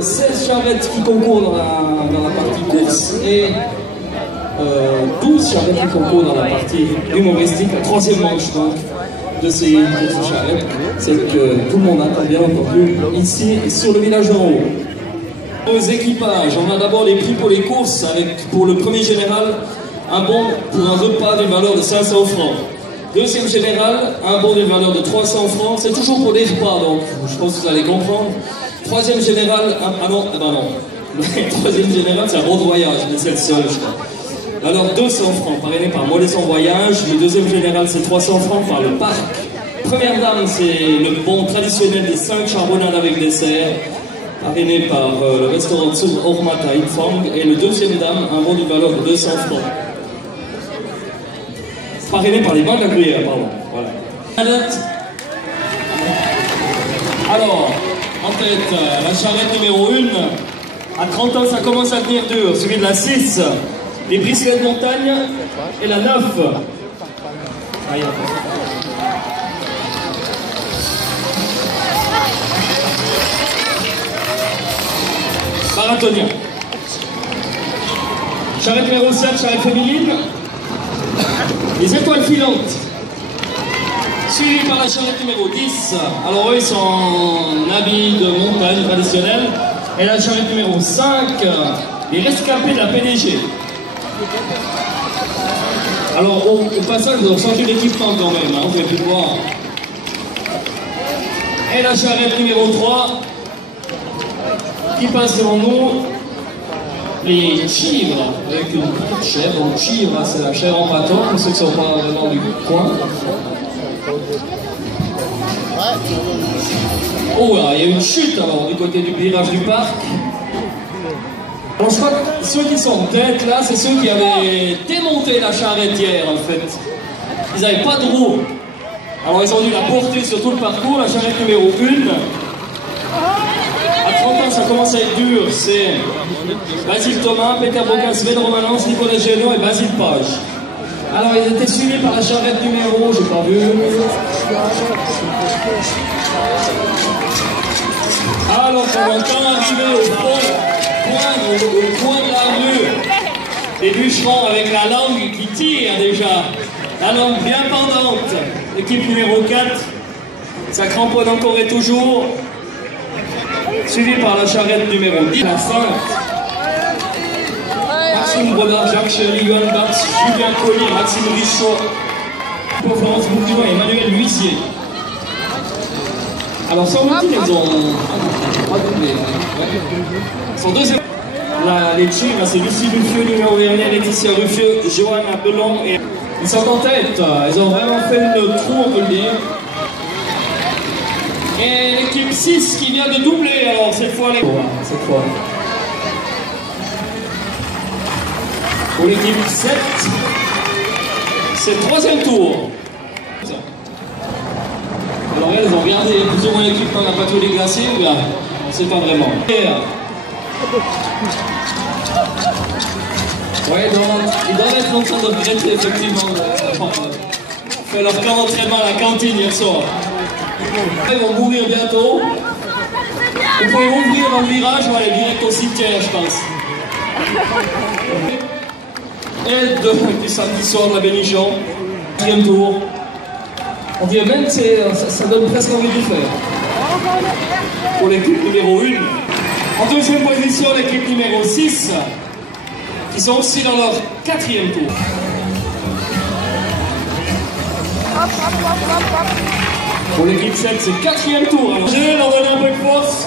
16 charrettes qui concourent dans la partie course et 12 charrettes qui concourent dans la partie humoristique, la troisième manche donc de ces courses de charrettes, celle que tout le monde attend bien entendu ici sur le village d'en haut. Aux équipages, on a d'abord les prix pour les courses avec pour le premier général un bon pour un repas d'une valeur de 500 francs. Deuxième général, un bon d'une valeur de 300 francs, c'est toujours pour des repas donc je pense que vous allez comprendre. Troisième général, troisième général c'est un bon de voyage, mais c'est le seul je crois. Alors 200 francs parrainé par Mollets en voyage, le deuxième général c'est 300 francs par le parc. Première dame c'est le bon traditionnel des 5 charbonnades avec dessert, parrainé par le restaurant Tsum Ormata Infang, et le deuxième dame un bon d'une valeur de 200 francs. Parrainé par les banques à gruyère, pardon. Voilà. Alors, en tête, la charrette numéro 1, à 30 ans ça commence à devenir dur, suivi de la 6, les brisquets de montagne, et la 9. Marathonien. Charrette numéro 7, charrette féminine, les étoiles filantes. Suivi par la charrette numéro 10. Alors eux ils sont en habits de montagne traditionnels. Et la charrette numéro 5, les rescapés de la PDG. Alors au passage ils ont changé d'équipement quand même, hein, vous pouvez plus le voir. Et la charrette numéro 3 qui passe devant nous, les chivres, avec une petite chèvre. Donc chivre, c'est la chèvre en bâton, pour ceux qui ne sont pas vraiment du coin. Oh là, il y a une chute alors du côté du virage du parc. Alors je crois que ceux qui sont en tête là, c'est ceux qui avaient démonté la charrette hier en fait. Ils n'avaient pas de roue. Alors ils ont dû la porter sur tout le parcours, la charrette numéro 1. À 30 ans ça commence à être dur, c'est Basile Thomas, Peter Bocas, Sven Romanens, Nicolas Gélion et Basile Page. Alors ils étaient suivis par la charrette numéro, j'ai pas vu. Alors on entend arriver au coin de la rue, les bûcherons avec la langue qui tire déjà, la langue bien pendante. L'équipe numéro 4, ça cramponne encore et toujours, suivi par la charrette numéro 10, la 5. Maxime Brodard, Jacques Chéry, Johan Barthes, Julien Collier, Maxime Richaud, Florence Bourguignon et Emmanuel L'Huissier. Alors sans routine, ils ont pas doublé. Son deuxième. Les Chivres, c'est Lucie Ruffieux, numéro 1, Laetitia Ruffieux, Johanna Belon. Et ils sont en tête. Ils ont vraiment fait le trou, on peut le dire. Et l'équipe 6 qui vient de doubler, alors cette fois. Cette fois. Pour l'équipe 7, c'est le troisième tour. Alors elles ont regardé plus ou moins l'équipement de la patrouille glacée, ou bien on ne sait pas vraiment. Ouais, ils doivent être en train de regretter effectivement de faire leur camp d'entraînement à la cantine hier soir. Ils vont mourir bientôt. Vous pouvez ouvrir dans le virage, on va aller direct au cimetière, je pense. Et du samedi soir de la Bénichon, 4e tour. On dirait même que ça donne presque envie de le faire. Pour l'équipe numéro 1. En deuxième position, l'équipe numéro 6, qui sont aussi dans leur 4e tour. Pour l'équipe 7, c'est le 4e tour. Alors, je vais leur donner un peu de force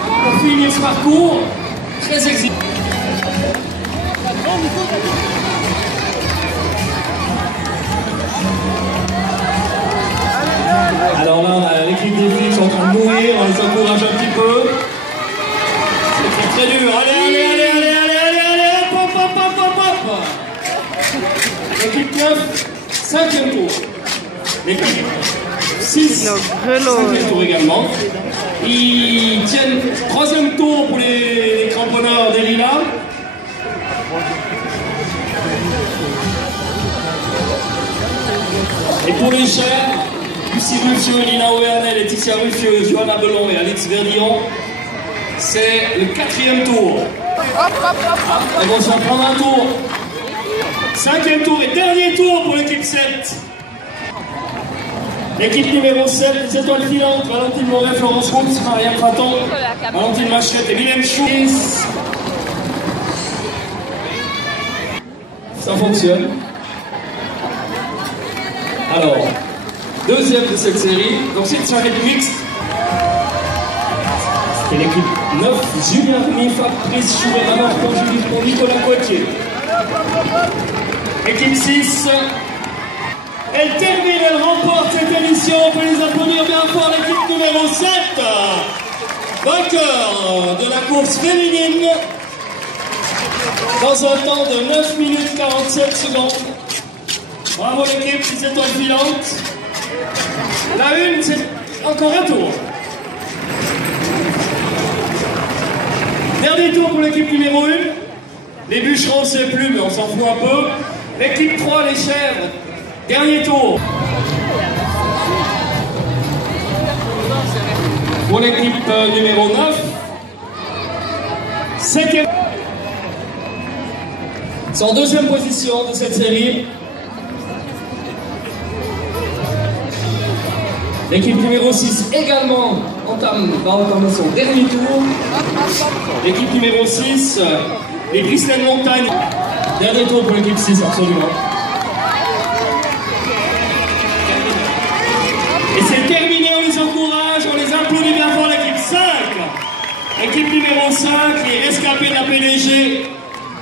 pour finir ce parcours très exigeant. Alors là, on a l'équipe des filles qui sont en train de mourir, on les encourage un petit peu. C'est très dur. Allez, hop. L'équipe 9, 5e tour. L'équipe 6, 5e tour également. Ils tiennent 3e tour pour les cramponneurs des Lilas. Et pour les chers, Lucie Ruffieux, Lina Oéanel, Laetitia Ruffieux, Johanna Belon et Alix Verdillon. C'est le 4e tour. Ils vont s'en prendre un tour. 5e tour et dernier tour pour l'équipe 7. L'équipe numéro 7, les étoiles filantes, Valentine Moret, Florence Roux, Marianne Praton, Valentine Machette et Mylène Chouis. Ça fonctionne. Alors, deuxième de cette série, donc c'est une charrette mixte. C'était l'équipe 9, Julien Remy, Fabrice Chouvet, Marc Julie pour Nicolas Poitier. Équipe 6, elle termine, elle remporte cette émission. On peut les applaudir bien fort, l'équipe numéro 7. Vainqueur de la course féminine dans un temps de 9 minutes 47 secondes. Bravo l'équipe, 6 étoiles filantes. La une, c'est encore un tour. Dernier tour pour l'équipe numéro 1. Les bûcherons, on ne sait plus, mais on s'en fout un peu. L'équipe 3, les chèvres. Dernier tour. Pour l'équipe numéro 9. 5e. C'est en deuxième position de cette série. L'équipe numéro 6 également va entamer son dernier tour. L'équipe numéro 6, les Bristol Montagne. Dernier tour pour l'équipe 6, absolument. Et c'est terminé, on les encourage, on les applaudit bien fort, l'équipe 5. L'équipe numéro 5, les rescapés de la PDG.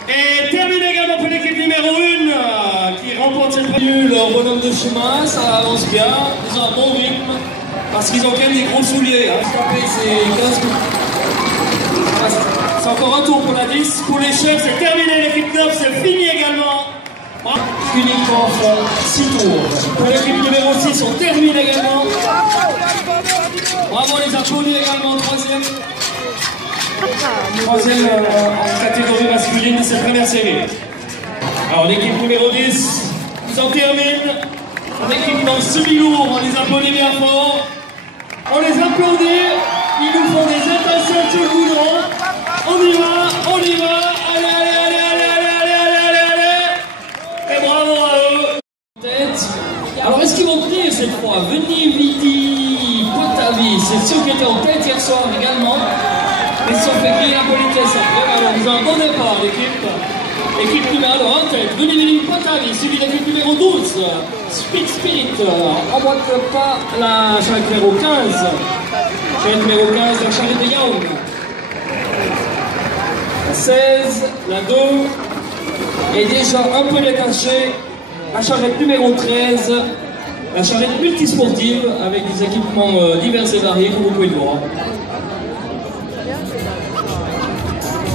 Et terminé également pour l'équipe numéro 1 qui remporte cette première. Leur bonhomme de chemin, ça avance bien, ils ont un bon rythme parce qu'ils ont quand même des gros souliers. Rescapés, c'est 15 minutes. C'est encore un tour pour la 10. Pour les chefs, c'est terminé. L'équipe 9, c'est fini également. Uniquement font 6 tours. Pour l'équipe numéro 6, on termine également. Bravo, les applaudis également. Troisième en catégorie masculine de cette première série. Alors l'équipe numéro 10, ils en terminent. L'équipe dans le semi-lourd, on les applaudit bien fort. On les applaudit. Ils nous font des étincelles sur le goudron. On y va, on y va. Allez, allez, allez, allez, allez, allez, allez, allez. Et bravo à eux. Alors est-ce qu'ils vont tenir cette fois? Veni Vidi Potavi, c'est ceux qui étaient en tête hier soir également. Ils se sont fait griller la politesse après. Alors ils ont un bon départ, l'équipe. L'équipe numéro en tête, Veni Vidi Potavi, suivi de l'équipe numéro 12, Speed Spirit. Emboîte pas la charrette numéro 15. Charrette numéro 15, la charrette de Young. La 16, la 2 est déjà un peu détachée. La charrette numéro 13, la charrette multisportive avec des équipements divers et variés comme vous pouvez le voir.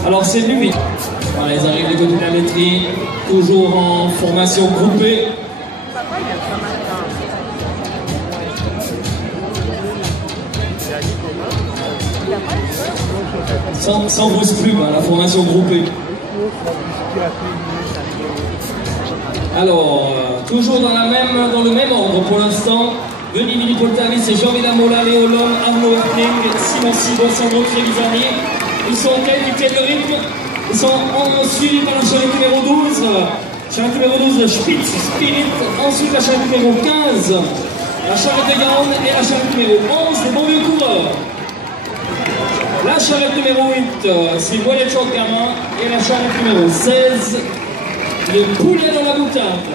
Alors c'est du vite. Voilà, ils arrivent du côté de la laiterie, toujours en formation groupée. Sans grosse pub, hein, la formation groupée. Alors, toujours dans le même ordre pour l'instant. Veni Vidi Potavi, c'est Jean-Vida Mola, Léo Lhomme, Arnaud Erpling, Simon Sibon, Sandro Trevisani. Ils sont en tête, ils tiennent le rythme. Ils sont suivis par la charrette numéro 12. Charrette numéro 12, le Spitz Spirit. Ensuite, la charrette numéro 15. La charrette de Garonne et la charrette numéro 11, les bons vieux coureurs. La charrette numéro 8, c'est Voilet Gamin. Et la charrette numéro 16, le poulet dans la boutade.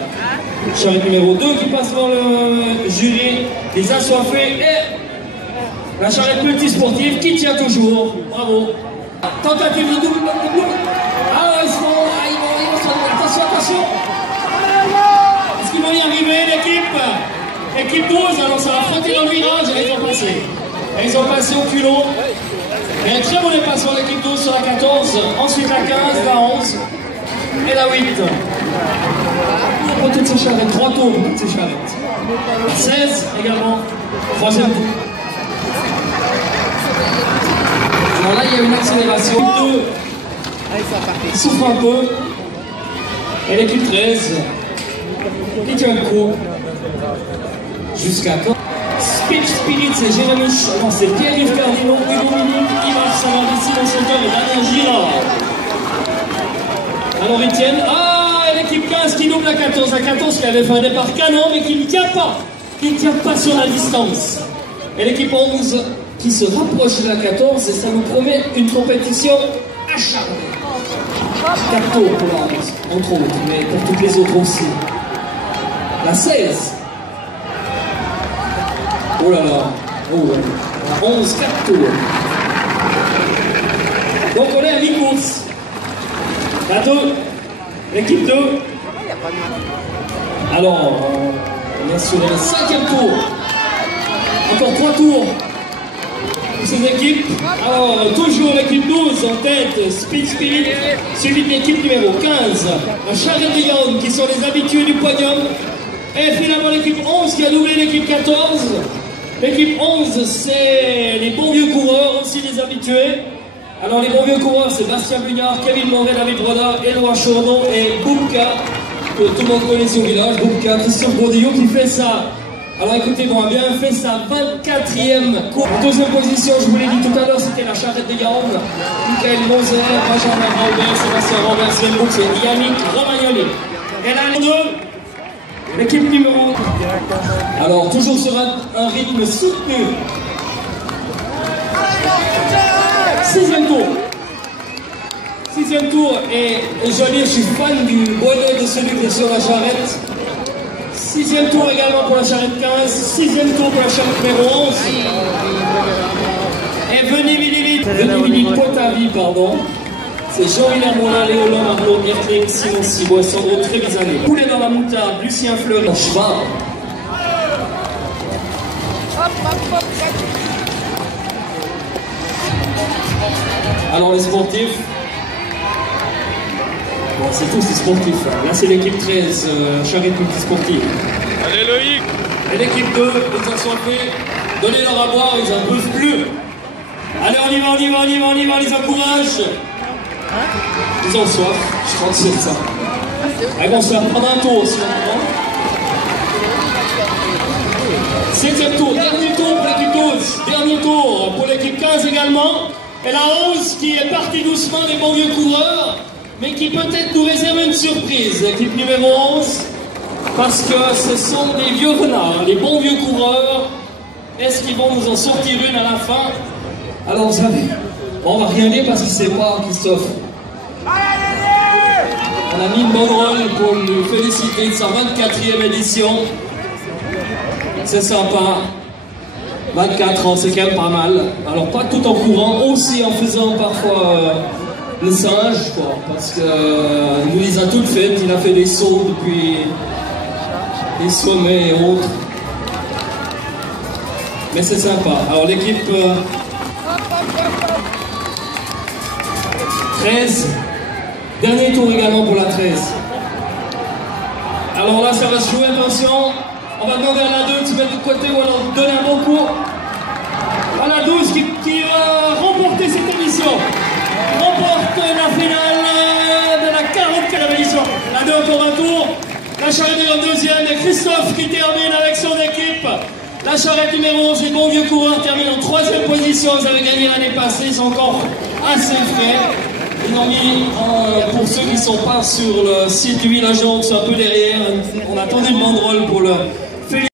Charrette numéro 2 qui passe devant le jury, les assoiffés. Et la charrette multisportive qui tient toujours. Bravo. Tentative de double. Ah, ils vont attention, attention. Est-ce qu'ils vont y arriver, l'équipe? Équipe 12, alors ça va frotter dans le virage et ils ont passé. Et ils ont passé au culot. Et un très bon dépassement, l'équipe 12 sur la 14. Ensuite la 15, la 11 et la 8. Pour toutes ces charrettes, 3 tours pour toutes ces charrettes. La 16 également, 3e tour. Alors là, il y a une accélération. 2 souffre un peu. Et l'équipe 13 qui tient le coup. Jusqu'à quand? Speech Spirit, c'est Jérémy. Non, c'est Pierre-Yves Cardinal, Hugo Minic, Yves savoir d'ici mon chanteur et Daniel Girard. Alors Etienne, et l'équipe 15 qui double la 14. La 14 qui avait fait un départ canon mais qui ne tient pas sur la distance. Et l'équipe 11 qui se rapproche de la 14 et ça nous promet une compétition acharnée. 4 tours pour la 11, entre autres, mais pour toutes les autres aussi. La 16. Oh là là. Oh là. La 11, 4 tours. Donc on est à mi-course. La 2. L'équipe 2. Alors, on est sur le 5e tour. Encore 3 tours. Ces équipes, alors toujours l'équipe 12 en tête, Speed Spirit, suivi de l'équipe numéro 15, la Charrette de Yaoundé qui sont les habitués du podium, et finalement l'équipe 11 qui a doublé l'équipe 14. L'équipe 11 c'est les bons vieux coureurs, aussi les habitués. Alors les bons vieux coureurs c'est Bastien Bugnard, Kevin Moret, David Broda, Éloi Chourdon et Boubka, que tout le monde connaît au village, Boubka, Christophe Brodillot qui fait ça. Alors écoutez-moi bien, fait sa 24e course. En deuxième position, je vous l'ai dit tout à l'heure, c'était la Charrette des Yaoundé. Michael Moser, Benjamin Robert, Sébastien Robert, Sven Boux et Yannick Romagnoli. Et là, les deux, l'équipe numéro 1. Alors, toujours sur un rythme soutenu. 6e tour. 6e tour, et je dois dire, je suis fan du bonnet de celui qui est sur la charrette. 6e tour également pour la charrette 15, 6e tour pour la charrette numéro 11. Et Venez Potavi, pardon. C'est Jean-Hilaire Moulin, Léolon, Arnaud, Mirtling, Simon Cibois, Sandro Trévisané. Poulet dans la moutarde, Lucien Fleury, Cheval. Alors les sportifs. Bon, c'est tous les sportifs. Là, c'est l'équipe 13, charrette multisportive. Allez, Loïc! Et l'équipe 2, les assoiffés, donnez-leur à boire, ils n'en peuvent plus. Allez, on y va, les encourage. Ils ont soif, je crois que c'est ça. Allez, bon, on se va prendre un tour aussi, maintenant. 7e tour, dernier tour pour l'équipe 12, dernier tour pour l'équipe 15 également. Et la 11 qui est partie doucement des bons vieux coureurs, mais qui peut-être nous réserve une surprise. L'équipe numéro 11, parce que ce sont des vieux renards, les bons vieux coureurs. Est-ce qu'ils vont nous en sortir une à la fin? Alors vous savez, on va rien dire parce qu'il ne sait pas, Christophe. On a mis une bonne rôle pour nous féliciter de sa 24e édition. C'est sympa. 24 ans, c'est quand même pas mal. Alors pas tout en courant, aussi en faisant parfois le singe, quoi. Parce que nous les a toutes faites. Il a fait des sauts depuis les sommets et autres. Mais c'est sympa. Alors l'équipe 13. Dernier tour également pour la 13. Alors là, ça va se jouer, attention. On va demander à la 2 de se mettre de côté ou alors donner un bon coup. À la 12 qui va remporter cette émission. Remporte la finale de la 44e édition. La 2 encore un tour. La charrette en deuxième et Christophe qui termine avec son équipe. La charrette numéro 11, les bons vieux coureurs terminent en 3e position. Ils avaient gagné l'année passée, ils sont encore assez frais. Ils ont mis, pour ceux qui ne sont pas sur le site du village, qui sont un peu derrière, on a tourné une banderole pour le